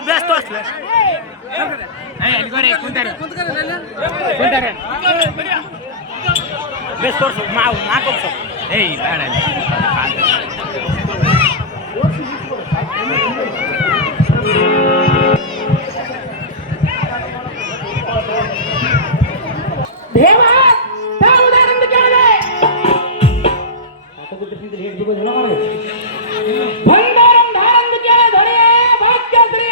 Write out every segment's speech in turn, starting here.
Best असलं best माव माको ए देवा दाऊदानंद केले आता कुठे तिथे एक दुकान होणार भंडारम धारंद केले धडे भाग्यश्री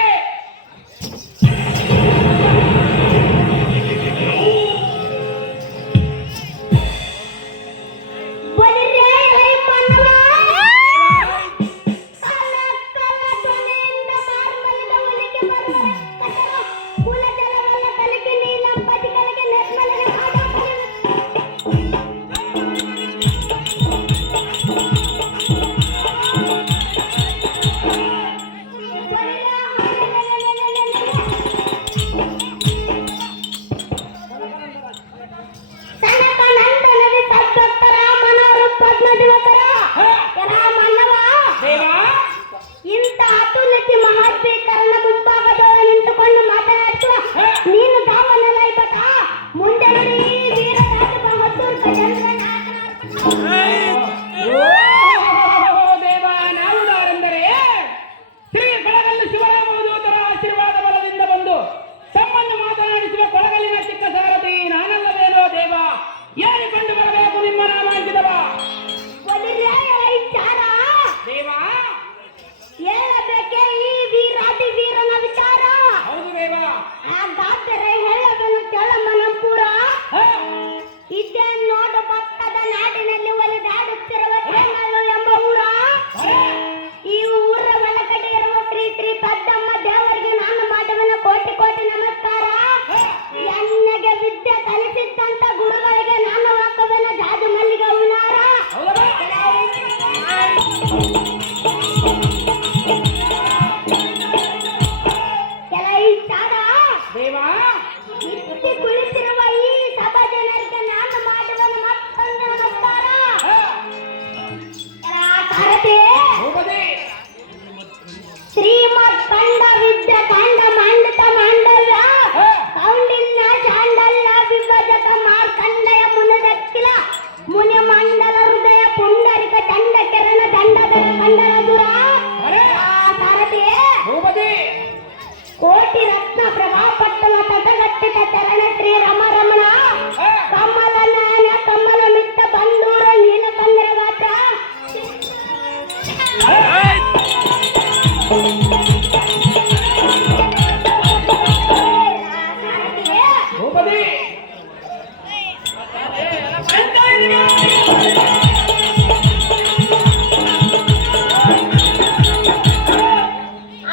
ಶ್ರೀಕಂಠ ಚರಣ ಶ್ರೀ ರಮರಮಣ ಕಮಲ ನಯನ ಕಮಲ ಮಿತ್ತ ಬಂದೂರ ನೀಲಕಂದರ ಗಾತ್ರ ಭೂಪತಿ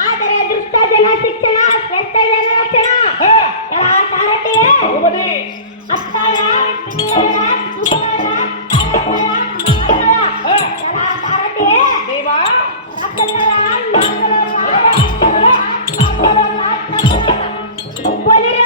ಆದರೆ ದುಷ್ಟ ಜನ ಶಿಕ್ಷಣ ಶ್ರೇಷ್ಠ ಜನ ರಕ್ಷಣ ಕಲಾ ಸಾರಥಿ ಭೂಪತಿ ಅತ್ತಾಳ ಪಿತ್ತಳ ಸುತ್ತಳ ಕಲಕಲ ಮುಖಗಳ ಕಲಾ ಸಾರಥಿ ದೇವ ಅಕ್ಕಗಳ ನಾಗರ ಬಲಿರ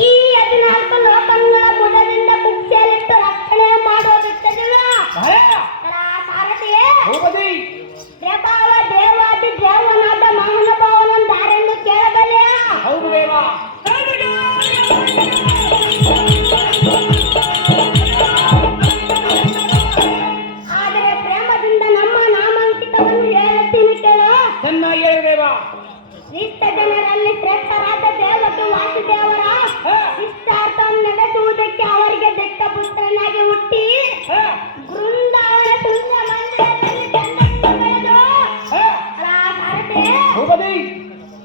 ಈ 14 ಲೋಕಗಳ ಮುದದಿಂದ ಕುಕ್ಷೆಯಲ್ಲಿಟ್ಟು ರಕ್ಷಣೆ ಮಾಡುವ ದುಷ್ಟಜನ ಕಲಾ ಸಾರಥಿ ಭೂಪತಿ ದೇವಾವ ದೇವಾದಿ ದೇವನಾದ ಮಹಾನುಭಾವನ ದಾರೆಂದು ಕೇಳಬಲ್ಲೆಯ ಹೌದು ದೇವ ಆದರೆ ಪ್ರೇಮದಿಂದ ನಮ್ಮ ನಾಮಾಂಕಿತವನ್ನು ಹೇಳುತ್ತೀನಿ ಕೇಳು ಚೆನ್ನಾಗಿ ಹೇಳಿ ದೇವ ಶ್ರೇಷ್ಠ ಜನರಲ್ಲಿ ಶ್ರೇಷ್ಠರಾದ ದೇವಕ್ಕೆ ವಾಸುದೇವರ ಇಷ್ಟಾರ್ಥವನ್ನು ನಡೆಸುವುದಕ್ಕೆ ಅವರಿಗೆ ದತ್ತ ಪುತ್ರನಾಗಿ ಹುಟ್ಟಿ ಬೃಂದಾವನ ತುಂಗ ಮಂದಿರದಲ್ಲಿ ಚಂದನ್ನು ಬೆಳೆದು ಸಾರಥಿ ಭೂಪತಿ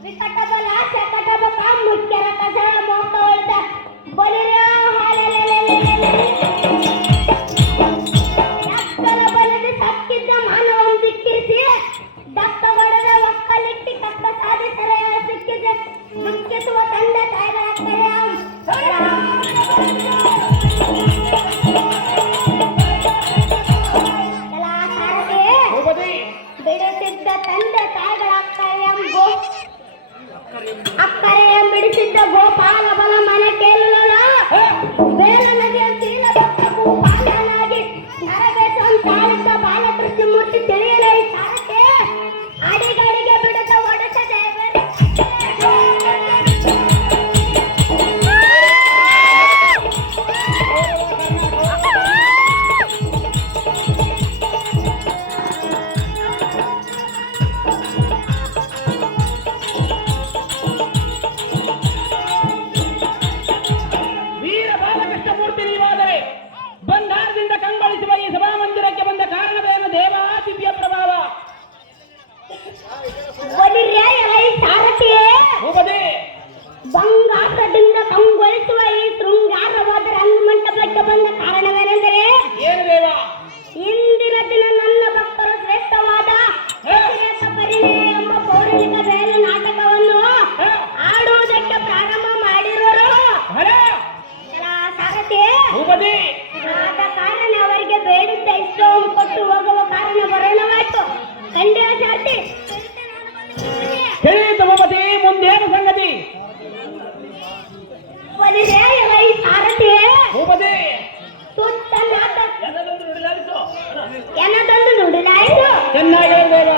ವಿಕಟ ಬಲ ಶಕಟ ಬಕ ಮುಖ್ಯರ ಕಸರ ಮೋಕ ಹೊಡೆದ ಬಲಿರ ಎಕ್ಕಲ ಬಲದಿ ಸಕ್ಕಿದ್ದ ಮಾನವಂ ಧಿಕ್ಕರಿಸಿ ದತ್ತ ಹೊಡೆದ ಒಕ್ಕಲಿಟ್ಟಿ ಕಷ್ಟ ಸಾಧಿಸರ ಸಿಕ್ಕಿದೆ ದುಃಖಿಸುವ ತಂದೆ ತಾಯಿಗಳ ಕಲಾ ಸಾರಥಿ ಭೂಪತಿ ಬಿಡಿಸಿದ್ದ ತಂದೆ ತಾಯಿಗಳ ಅಕ್ಕರೆ ಬಿಡಿಸಿದ್ದ ಗೋಪಾಲ ಬಲ ಮನೆ ಕೇಳಲ ಬೇಲ ನದಿಯ ಶೀಲ ಭಕ್ತ ಭೂಪಾಲನಾಗಿ ನರಬೇಸಂತಾಳಿದ್ದ ಬಾಲಕೃಷ್ಣ ಮೂರ್ತಿ ತಿಳಿಯಲೇ ಸಾರಥಿ ಅಡಿಗಡಿಗೆ ಬಿಡದ ಒಡೆಸ ದೇವರೇ ವೀರ ಬಾಲಕೃಷ್ಣ ಮೂರ್ತಿ ನೀವಾದರೆ ಬಂಧಾರದಿಂದ ಕಂಗೊಳಿಸುವ ಈ ಸಭಾಮಂದಿರಕ್ಕೆ ಬಂದ ಕಾರಣವೇನು ದೇವ ದಿವ್ಯ ಪ್ರಭಾವ ಒಲಿರೇ ಎಲೈ ಸಾರಥಿಯೇ ಭೂಪತಿ ಬಂಗಾರದಿಂದ ಕಂಗೊಳಿಸುವ ಈ ಶೃಂಗಾರವಾದ ರಂಗಮಂಟಪಕ್ಕೆ ಬಂದ ಕಾರಣವೇನೆಂದರೆ ಏನು ದೇವ ಇಂದಿನ ದಿನ ನನ್ನ ಭಕ್ತರು ಶ್ರೇಷ್ಠವಾದ ವ್ಯತಿರೇಕ ಪರಿಣಯ ಎಂಬ ಪೌರಾಣಿಕ ಬೇಲು ನಾಟಕವನ್ನು ಆಡುವುದಕ್ಕೆ ಪ್ರಾರಂಭ ಮಾಡಿರುವರು ಕಲಾ ಸಾರಥಿ ಭೂಪತಿ ಆದ ಕಾರಣ ಅವರಿಗೆ ಬೇಡಿದ್ದ ಇಷ್ಟವನ್ನು ಕೊಟ್ಟು ಹೋಗುವ ಕಾರಣ ಬರೋಣವಾಯ್ತು ಖಂಡಿತ ಸಾರಥಿ ತಿಳಿಯಿತು ಭೂಪತಿ ಮುಂದೇನು ಸಂಗತಿ ಒಲಿರೇ ಎಲೈ ಸಾರಥಿಯೇ ಭೂಪತಿ ತುತ್ತ ನಾಟ ಏನದೊಂದು ನುಡಿಲಾಯಿತು ಚೆನ್ನಾಗಿ ಹೇಳಿ ದೇವ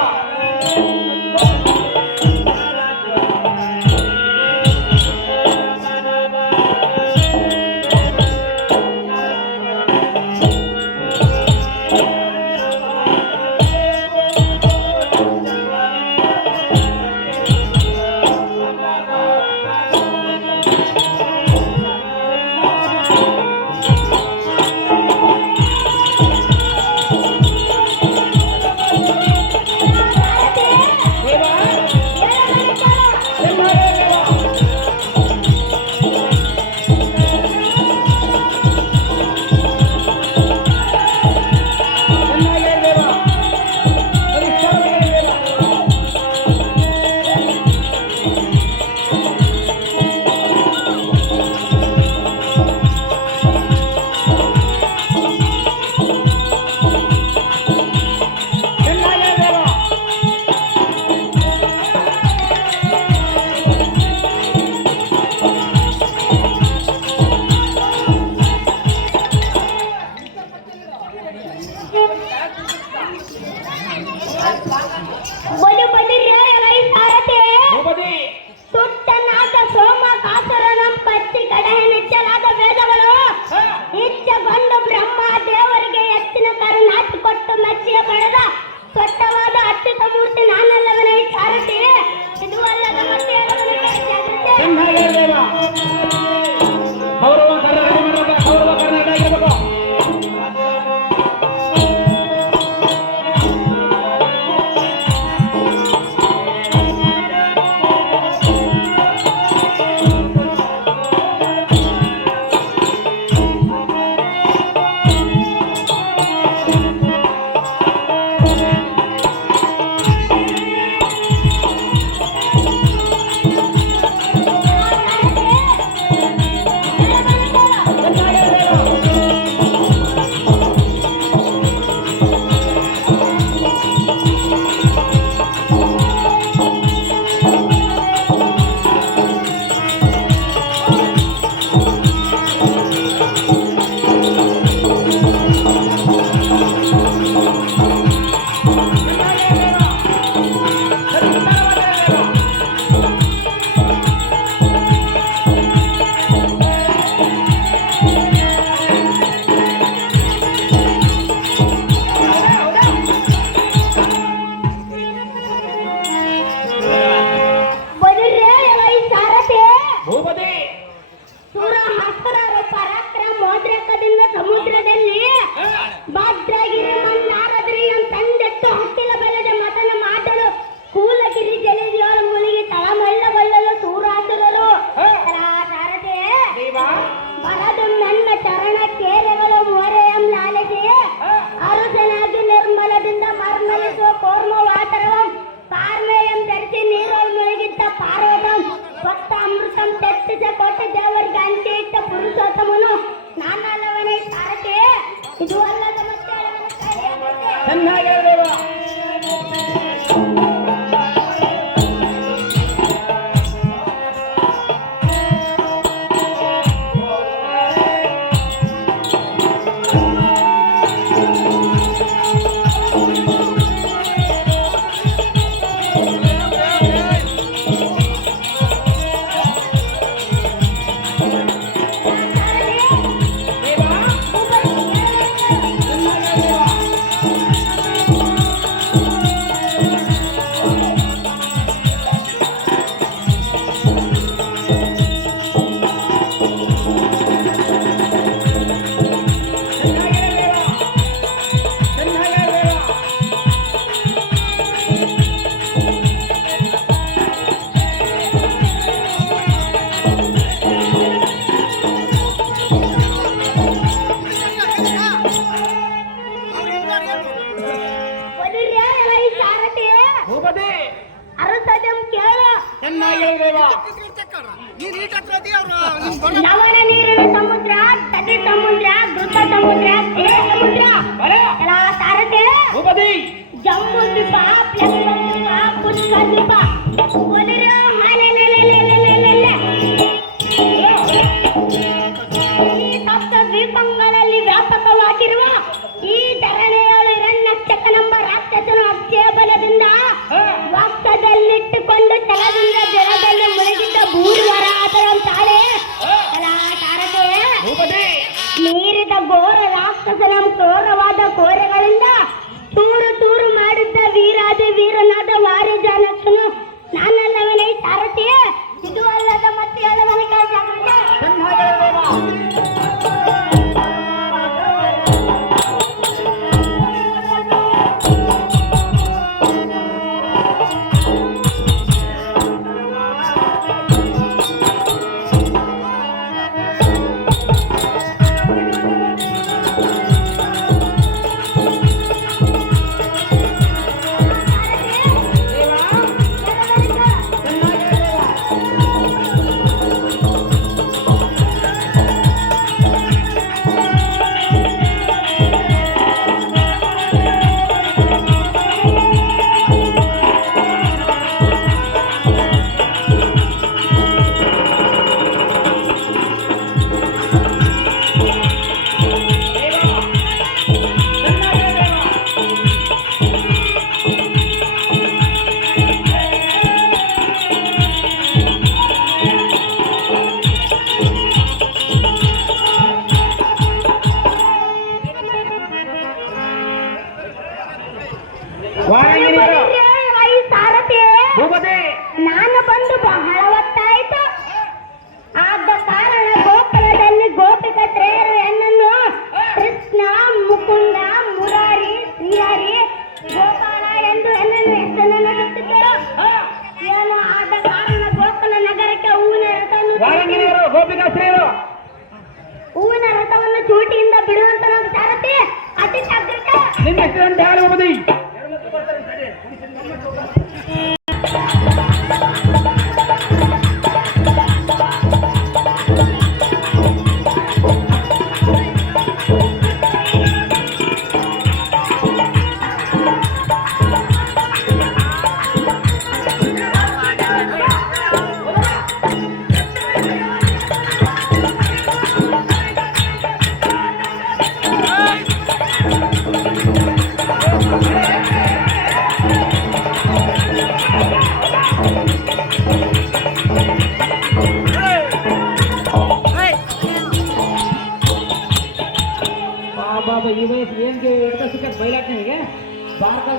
ಕಲಾ ಅಂಚೆ ಇಟ್ಟ ಪುರುಷೋತ್ತಮನು ನಾನಲ್ಲವನೇ ಸಾರಥಿ ಇದು ಅಲ್ಲದ ಮತ್ತೆ ಅಲ್ಲವನ ಕಾರ್ಯ. ಚೆನ್ನಾಗಿ ಹೇಳ್ದೇವ. ಭೂಪತಿ ಅರಸದಂ ಕೇಳ ಚೆನ್ನಾಗಿ ಹೇಳ್ದೇವ. ಲವಣ ನೀರಿನ ಸಮುದ್ರ, ತಟಿ ಸಮುದ್ರ, ಘೃತ ಸಮುದ್ರ, ತೇಜ ಸಮುದ್ರ ಬರ ಎಲ್ಲ ಸಾರಥಿ ಭೂಪತಿ ಜಮ್ಮು ದ್ವೀಪ, ಪ್ಲಂಗ ದ್ವೀಪ, ಪುಷ್ಕ ದ್ವೀಪ ಒಲಿರೋ ಮಲೆಲೆಲೆಲೆಲೆಲೆಲೆ. ಈ ಸಪ್ತ ದ್ವೀಪಗಳಲ್ಲಿ ವ್ಯಾಪಕವಾಗಿರುವ ಈ ಧರಣಿಯಲ್ಲಿ ಹಿರಣ್ಯಕ್ಷಕನೆಂಬ ರಾಕ್ಷಸನು ಅಕ್ಷಯ ಬಲದಿಂದ ವಕ್ಷದಲ್ಲಿಟ್ಟುಕೊಂಡು ಛಲದಿಂದ ಜಲದಲ್ಲಿ ಮುಳುಗಿದ್ದ ಭೂರ್ವರ ಅದರ ತಾಳೆ ಭೂಪತಿ ಮೀರಿದ ಘೋರ ರಾಕ್ಷಸನ ಕ್ರೂರವಾದ ಕೋರೆಗಳಿಂದ ತೂರು ತೂರು ಮಾಡಿದ್ದ ವೀರಾದಿ ವೀರನಾದ ವಾರಿ ಜಾನಕ್ಷನು ನಾನಲ್ಲವನೇ ಸಾರಥಿ ಇದು ಅಲ್ಲದ ಮತ್ತೆ ಅಲ್ಲವನ ಜಾಗೃತ. ಚೆನ್ನಾಗಿ ಹೇಳ್ದೇವ. ಈ ಸಾರಥಿ ಭೂಪತಿ ನಾನು ಬಂದು ಬಹಳ ಹೊತ್ತಾಯಿತು. ಆದ ಕಾರಣ ಗೋಕುಲದಲ್ಲಿ ಗೋಪಿಕ ತ್ರೇಯರು ಎನ್ನನ್ನು ಕೃಷ್ಣ, ಮುಕುಂದ, ಮುರಾರಿ, ಶ್ರೀಹರಿ, ಗೋಪಾಲ ಎಂದು ಎನ್ನನ್ನು ಹೆಸರನ್ನು ನಡೆಸುತ್ತಿದ್ದರು. ಏನು ಆದ ಕಾರಣ ಗೋಕುಲ ನಗರಕ್ಕೆ ವಾರಂಗಿನಿಯರು ಗೋಪಿಕಾಶ್ರೀಯರು ಹೂವಿನ ರಥವನ್ನು ಚೂಟಿಯಿಂದ ಬಿಡುವಂತ ನಮ್ಮ ಸಾರಥಿ ಅತಿ ಜಾಗೃತ. ನಿಮ್ಮ ಹೆಸರನ್ನು ಹೇಳಿ ಭೂಪತಿ. ಬಾಬಾ ಈ ವಯಸ್ಸು ಏನ್ಗೆ ಬಯಲಾಟ ಭಾರತ